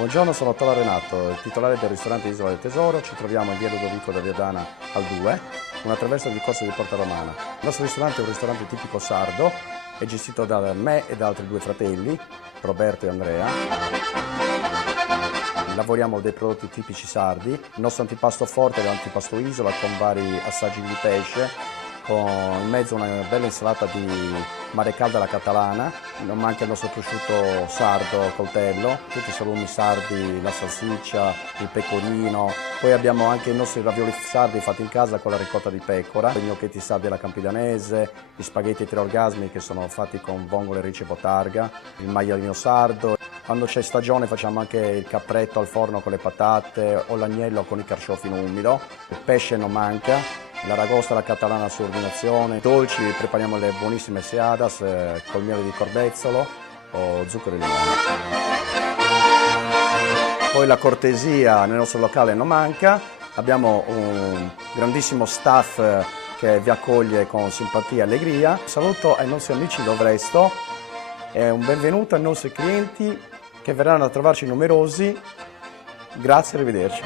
Buongiorno, sono Tola Renato, il titolare del ristorante Isola del Tesoro. Ci troviamo in via Ludovico da Viadana al 2, una traversa del corso di Porta Romana. Il nostro ristorante è un ristorante tipico sardo, è gestito da me e da altri due fratelli, Roberto e Andrea. Lavoriamo dei prodotti tipici sardi. Il nostro antipasto forte è l'antipasto Isola con vari assaggi di pesce, con in mezzo una bella insalata di mare calda alla catalana, non manca il nostro prosciutto sardo coltello, tutti i salumi sardi, la salsiccia, il pecorino, poi abbiamo anche i nostri ravioli sardi fatti in casa con la ricotta di pecora, i gnocchetti sardi alla campidanese, gli spaghetti tre orgasmi che sono fatti con vongole, rice e botarga, il maialino sardo. Quando c'è stagione facciamo anche il capretto al forno con le patate o l'agnello con il carciofo in umido, il pesce non manca. L'aragosta alla catalana su ordinazione, dolci prepariamo le buonissime seadas col miele di corbezzolo o zucchero di limone. Poi la cortesia nel nostro locale non manca, abbiamo un grandissimo staff che vi accoglie con simpatia e allegria. Saluto ai nostri amici d'Ovresto e un benvenuto ai nostri clienti che verranno a trovarci numerosi. Grazie e arrivederci.